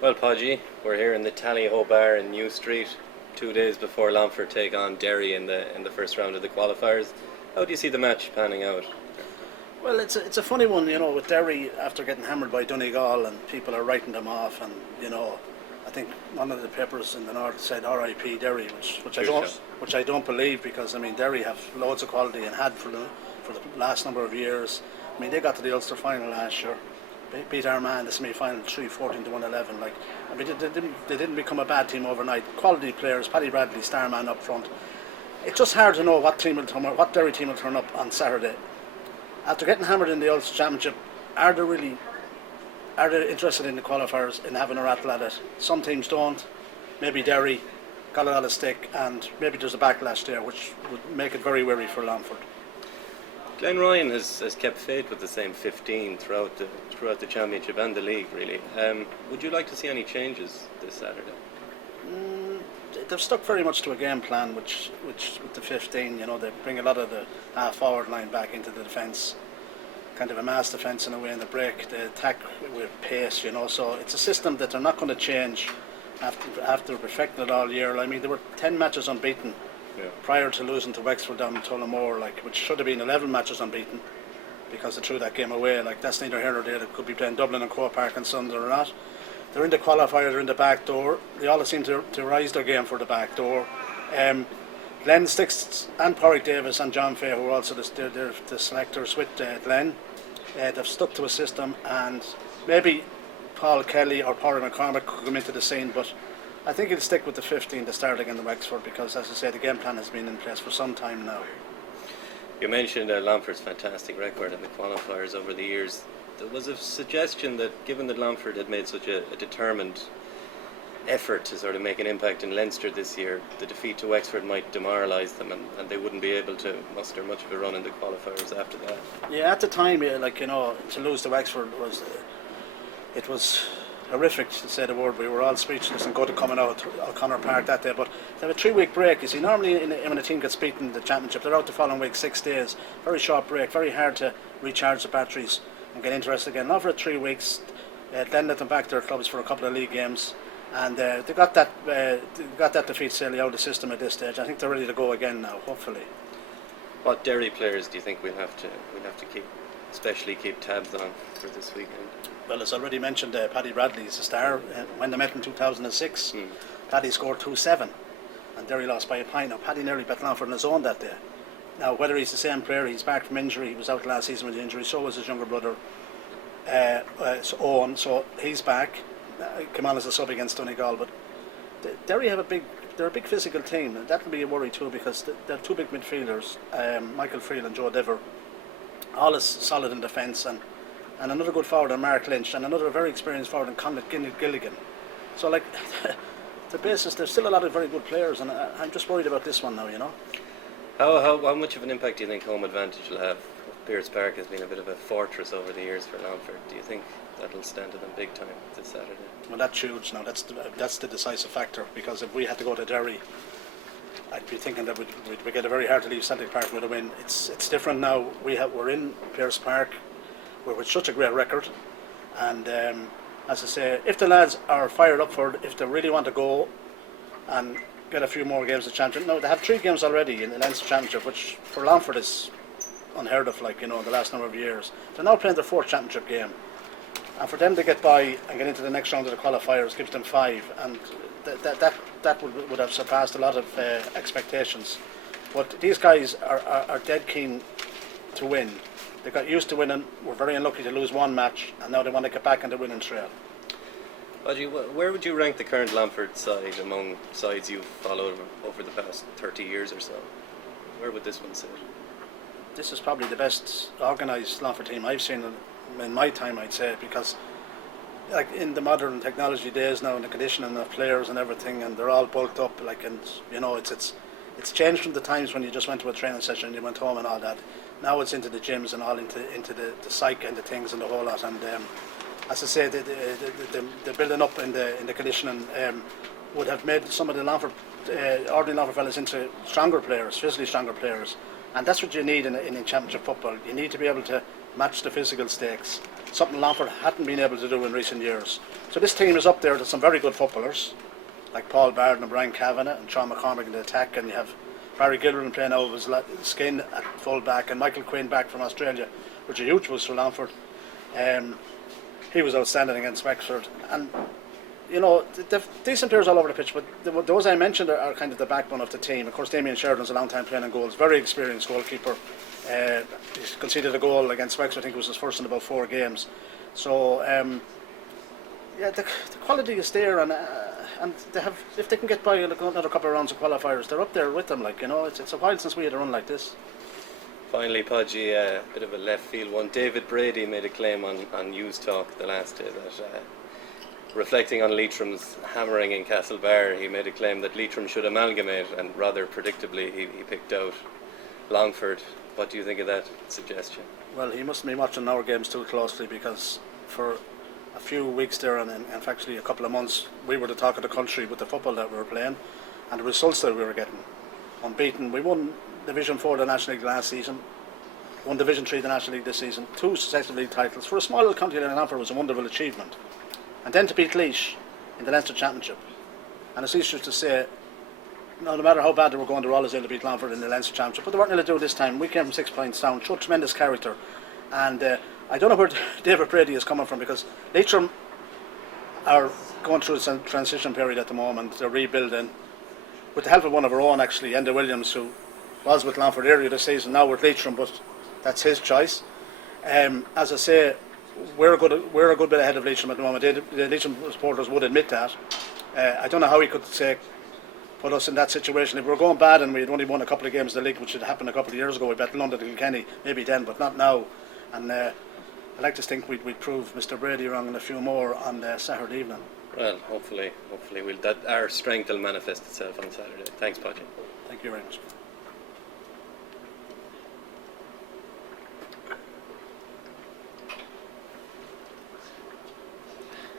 Well, Podgy, we're here in the Tally-Ho Bar in New Street, 2 days before Longford take on Derry in the first round of the qualifiers. How do you see the match panning out? Well, it's a funny one, with Derry after getting hammered by Donegal, and people are writing them off, and I think one of the papers in the north said R.I.P. Derry, which I don't believe, because Derry have loads of quality and had for the last number of years. They got to the Ulster final last year, beat Armagh in the semi-final 3-14 to 111. They didn't become a bad team overnight. Quality players, Paddy Bradley, star man up front. It's just hard to know what Derry team will turn up on Saturday. After getting hammered in the Ulster Championship, are they interested in the qualifiers, in having a rattle at it? Some teams don't. Maybe Derry got a lot of stick, and maybe there's a backlash there, which would make it very wary for Longford. Glenn Ryan has kept faith with the same 15 throughout the championship and the league, really. Would you like to see any changes this Saturday? They've stuck very much to a game plan, which with the 15, they bring a lot of the half-forward line back into the defence, kind of a mass defence in a way, in the break, the attack with pace, so it's a system that they're not going to change after perfecting it all year. There were 10 matches unbeaten prior to losing to Wexford down in Tullamore, which should have been 11 matches unbeaten, because they threw that game away. That's neither here nor there. They could be playing Dublin and Croke Park on Sunday or not. They're in the qualifier, they're in the back door. They all seem to rise their game for the back door. Glenn Sticks and Padraig Davis and John Fay, who are also the selectors with Glenn, they've stuck to a system, and maybe Paul Kelly or Padraig McCormick could come into the scene, but I think he'll stick with the 15 to start against Wexford, because, as I say, the game plan has been in place for some time now. You mentioned Longford's fantastic record in the qualifiers over the years. There was a suggestion that, given that Longford had made such a determined effort to sort of make an impact in Leinster this year, the defeat to Wexford might demoralise them, and they wouldn't be able to muster much of a run in the qualifiers after that. Yeah, at the time, to lose to Wexford was horrific, to say the word. We were all speechless and good at coming out O'Connor Park that day, but they have a 3-week break. You see, normally when a team gets beaten in the championship, they're out the following week, 6 days. Very short break, very hard to recharge the batteries and get interested again. Now for 3 weeks, then let them back to their clubs for a couple of league games, and they got that defeat safely out of the system at this stage. I think they're ready to go again now, hopefully. What Derry players do you think we'll have to keep tabs on for this weekend? Well, as already mentioned, Paddy Bradley is a star. When they met in 2006, Paddy scored 2-7, and Derry lost by a point. Now, Paddy nearly bet Longford on his own that day. Now, whether he's the same player, he's back from injury. He was out last season with injury. So was his younger brother, Owen. So he's back. Came on as a sub against Donegal. But Derry they're a big physical team, and that will be a worry too, because they're two big midfielders, Michael Friel and Joe Diver. All is solid in defence, and another good forward in Mark Lynch, and another very experienced forward in Conor Gilligan. So, the basis, there's still a lot of very good players, and I'm just worried about this one now, How much of an impact do you think home advantage will have? Pearse Park has been a bit of a fortress over the years for Longford. Do you think that'll stand to them big time this Saturday? Well, that's huge now. That's the decisive factor, because if we had to go to Derry, I'd be thinking that we'd get a very hard to leave Celtic Park with a win. It's different now. We're in Pearse Park. We're with such a great record, and as I say, if the lads are fired up for it, if they really want to go and get a few more games of championship. No, they have 3 games already in the Leinster Championship, which for Longford is unheard of, the last number of years. They're now playing their 4th championship game, and for them to get by and get into the next round of the qualifiers gives them 5, and that would have surpassed a lot of expectations. But these guys are dead keen to win. They got used to winning, were very unlucky to lose one match, and now they want to get back on the winning trail. Where would you rank the current Longford side among sides you've followed over the past 30 years or so? Where would this one sit? This is probably the best organised Longford team I've seen in my time, I'd say, because in the modern technology days now, and the conditioning of players and everything, and they're all bulked up, it's changed from the times when you just went to a training session and you went home and all that. Now it's into the gyms and all into the psych and the things and the whole lot, and as I say, the building up in the conditioning would have made some of the ordinary Longford fellas into stronger players, physically stronger players, and that's what you need in championship football. You need to be able to match the physical stakes, something Longford hadn't been able to do in recent years. So this team is up there to some very good footballers, like Paul Barden and Brian Kavanagh and Sean McCormick in the attack, and you have Barry Gilligan playing out of his skin at full back, and Michael Quinn back from Australia, which is a huge boost for Longford. He was outstanding against Wexford, and you know, they've decent players all over the pitch, but those I mentioned are kind of the backbone of the team. Of course, Damien Sheridan's a long time playing in goals, very experienced goalkeeper. He's conceded a goal against Wexford. I think it was his first in about 4 games. So yeah, the quality is there, and they have, if they can get by another couple of rounds of qualifiers, they're up there with them. Like, you know, it's a while since we had a run like this. Finally, Podgy, a bit of a left field one. David Brady made a claim on News Talk the last day that, reflecting on Leitrim's hammering in Castlebar, he made a claim that Leitrim should amalgamate, and rather predictably he picked out Longford. What do you think of that suggestion? Well, he mustn't be watching our games too closely, because for a few weeks there, and actually a couple of months, we were the talk of the country with the football that we were playing and the results that we were getting. Unbeaten. We won Division 4 the National League last season, won Division 3 the National League this season, 2 successive league titles. For a small little county like Longford was a wonderful achievement. And then to beat Laois in the Leinster Championship. And it's easier to say, no matter how bad they were going, they were always able to beat Longford in the Leinster Championship, but they weren't able to do it this time. We came from 6 points down, showed tremendous character, and I don't know where David Brady is coming from, because Leitrim are going through a transition period at the moment. They're rebuilding with the help of one of our own, actually, Enda Williams, who was with Longford earlier this season, now with Leitrim, but that's his choice. As I say, we're a good bit ahead of Leitrim at the moment. The Leitrim supporters would admit that. I don't know how he could say put us in that situation. If we were going bad and we had only won a couple of games in the league, which had happened a couple of years ago, we bet London to Kilkenny, maybe then, but not now. And I like to think we'd prove Mr. Brady wrong and a few more on Saturday evening. Well, hopefully our strength will manifest itself on Saturday. Thanks, Podgy. Thank you very much.